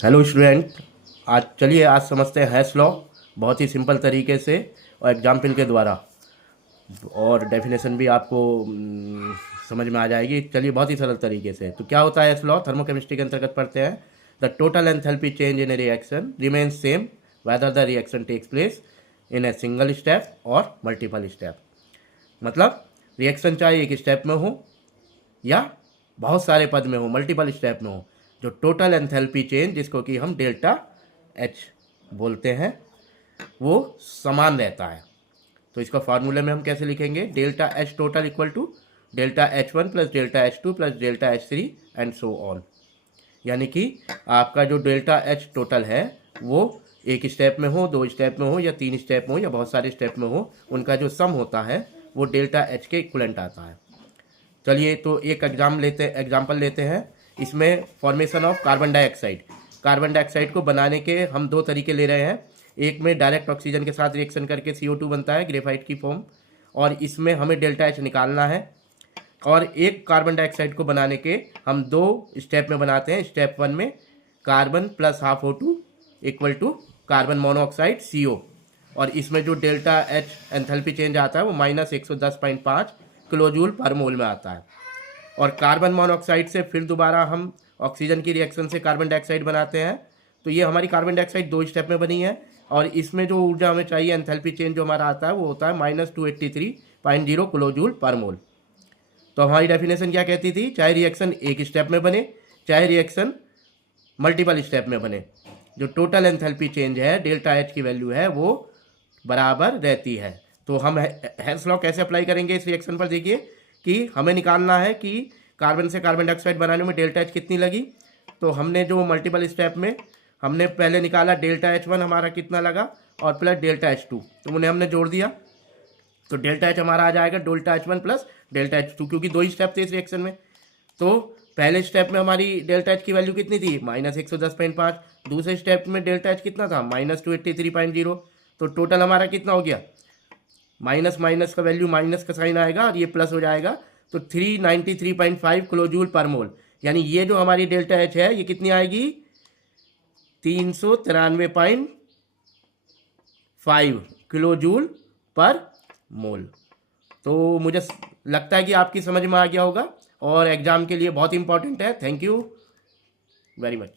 Hello student. आज समझते हैं हैश लॉ बहुत ही सिंपल तरीके से और एग्जाम्पल के द्वारा, और डेफिनेशन भी आपको समझ में आ जाएगी। चलिए बहुत ही सरल तरीके से। तो क्या होता है हैश लॉ? थर्मोकेमिस्ट्री के अंतर्गत पढ़ते हैं। The total enthalpy change in a reaction remains same whether the reaction takes place in a single step और मल्टीपल स्टेप। मतलब रिएक्शन चाहे एक स्टेप में हो या बहुत सारे पद में हो, मल्टीपल स्टेप में हो, जो टोटल एंथैल्पी चेंज, जिसको कि हम डेल्टा एच बोलते हैं, वो समान रहता है। तो इसका फार्मूले में हम कैसे लिखेंगे? Delta H total equal to delta H one plus delta H two plus delta H three and so on. यानी कि आपका जो डेल्टा एच टोटल है वो एक स्टेप में हो, दो स्टेप में हो या तीन स्टेप में हो या बहुत सारे स्टेप में हो, उनका जो सम होता है वो डेल्टा एच के इक्वलेंट आता है। चलिए तो एक एग्जाम्पल लेते हैं। इसमें फॉर्मेशन ऑफ कार्बन डाइऑक्साइड को बनाने के हम दो तरीके ले रहे हैं। एक में डायरेक्ट ऑक्सीजन के साथ रिएक्शन करके CO2 बनता है ग्रेफाइट की फॉर्म, और इसमें हमें डेल्टा एच निकालना है। और एक कार्बन डाइऑक्साइड को बनाने के हम दो स्टेप में बनाते हैं। स्टेप वन में carbon plus half O2 equal to carbon monoxide CO, और इसमें जो डेल्टा एच एंथैल्पी चेंज आता है वो -110.5 किलो जूल पर मोल में आता है। और कार्बन मोनोऑक्साइड से फिर दोबारा हम ऑक्सीजन की रिएक्शन से कार्बन डाइऑक्साइड बनाते हैं। तो ये हमारी कार्बन डाइऑक्साइड दो स्टेप में बनी है, और इसमें जो ऊर्जा हमें चाहिए, एंथैल्पी चेंज जो हमारा आता है वो होता है -283.0 किलो जूल पर मोल। तो हमारी डेफिनेशन क्या कहती थी? चाहे रिएक्शन एक स्टेप में बने चाहे रिएक्शन मल्टीपल स्टेप में बने, जो टोटल एंथैल्पी चेंज है, डेल्टा एच की वैल्यू है, वो बराबर रहती है। तो हम हेंस लॉ कैसे अप्लाई करेंगे इस रिएक्शन पर? देखिए कि हमें निकालना है कि कार्बन से कार्बन डाइऑक्साइड बनाने में डेल्टा एच कितनी लगी। तो हमने जो मल्टीपल स्टेप में हमने पहले निकाला, डेल्टा एच वन हमारा कितना लगा और प्लस डेल्टा एच टू, तो उन्हें हमने जोड़ दिया। तो डेल्टा एच हमारा आ जाएगा delta H one plus delta H to, क्योंकि दो ही स्टेप थे इस रिएक्शन में। तो पहले स्टेप में हमारी डेल्टा एच की वैल्यू कितनी थी? -110.5। दूसरे स्टेप में डेल्टा एच कितना था? -283.0। तो टोटल हमारा कितना हो गया? माइनस माइनस का वैल्यू, माइनस का साइन आएगा और ये प्लस हो जाएगा। तो 393.5 किलो जूल पर मोल। यानी ये जो हमारी डेल्टा एच है ये कितनी आएगी? 393.5 किलो जूल पर मोल। तो मुझे लगता है कि आपकी समझ में आ गया होगा और एग्जाम के लिए बहुत इंपॉर्टेंट है। Thank you very much.